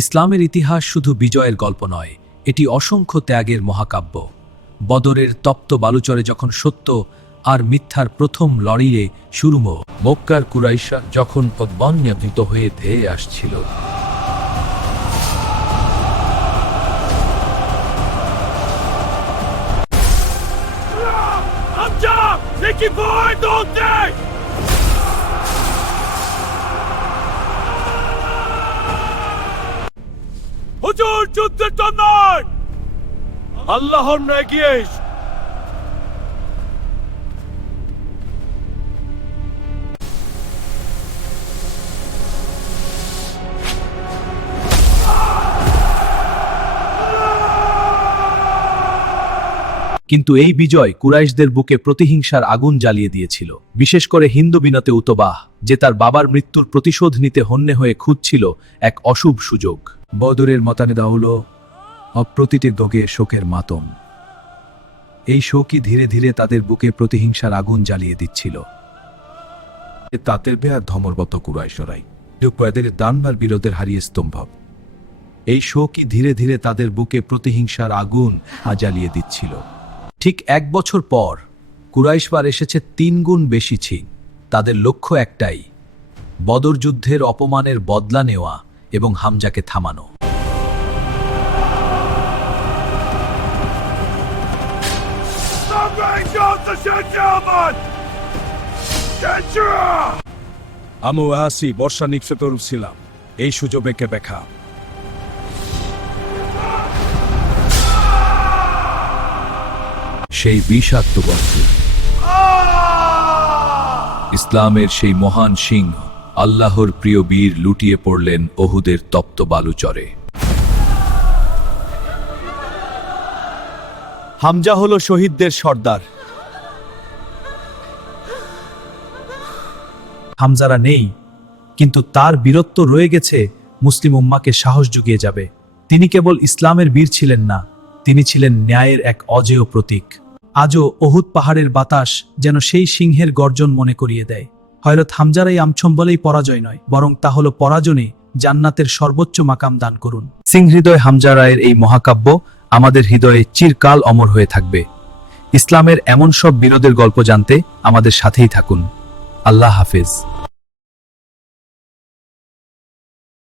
ইসলামের ইতিহাস শুধু বিজয়ের গল্প নয়, এটি অসংখ্য ত্যাগের মহাকাব্য। বদরের তপ্ত বালুচরে যখন সত্য আর মিথ্যার প্রথম লড়াইয়ে শুরু মক্কার কুরাইশরা যখন বন্যাবৃত হয়ে ধেয়ে আসছিল, হুজুর যুদ্ধের জন্য আল্লাহর এগিয়ে এসো। কিন্তু এই বিজয় কুরাইশদের বুকে প্রতিহিংসার আগুন জ্বালিয়ে দিয়েছিল, বিশেষ করে হিন্দু বিনতে উতবাহ, যে তার বাবার মৃত্যুর প্রতিশোধ নিতে হন্যে হয়ে খুঁজছিল এক অশুভ সুযোগ। বদরের মতানেদা হল অপ্রতিটি দোগে শোকের মাতম। এই শোকই ধীরে ধীরে তাদের বুকে প্রতিহিংসার আগুন জ্বালিয়ে দিচ্ছিল। তাদের বেয়া ধমরবত কুরাইশরাই দুপয়াদের দানবার বিরোধের হারিয়ে স্তম্ভ। এই শোকই ধীরে ধীরে তাদের বুকে প্রতিহিংসার আগুন জ্বালিয়ে দিচ্ছিল। ঠিক 1 বছর পর কুরাইশবার এসেছে 3 গুণ বেশি ছিল। তাদের লক্ষ্য একটাই, বদর যুদ্ধের অপমানের বদলা নেওয়া এবং হামজাকে থামানো। আমি আসি বর্ষা নিক্ষেপ ছিলাম, এই সুযোগে দেখা। সেই বিষাক্ত বস্তু ইসলামের সেই মহান সিংহ আল্লাহর প্রিয় বীর লুটিয়ে পড়লেন ওহুদের তপ্ত বালুচরে। হামজা হলো শহীদদের সর্দার। হামজারা নেই, কিন্তু তার বীরত্ব রয়ে গেছে মুসলিম উম্মাকে সাহস জুগিয়ে যাবে। তিনি কেবল ইসলামের বীর ছিলেন না, তিনি ছিলেন ন্যায়ের এক অজেয় প্রতীক। আজও ওহুদ পাহাড়ের বাতাস যেন সেই সিংহের গর্জন মনে করিয়ে দেয়। হযরত হামজারাই আমছম বলেই পরাজয় নয়, বরং তা হলো পরাজনে জান্নাতের সর্বোচ্চ মাকাম দান করুন। সিংহৃদয় হামজা রায়ের এই মহাকাব্য আমাদের হৃদয়ে চিরকাল অমর হয়ে থাকবে। ইসলামের এমন সব বীরদের গল্প জানতে আমাদের সাথেই থাকুন। আল্লাহ হাফেজ।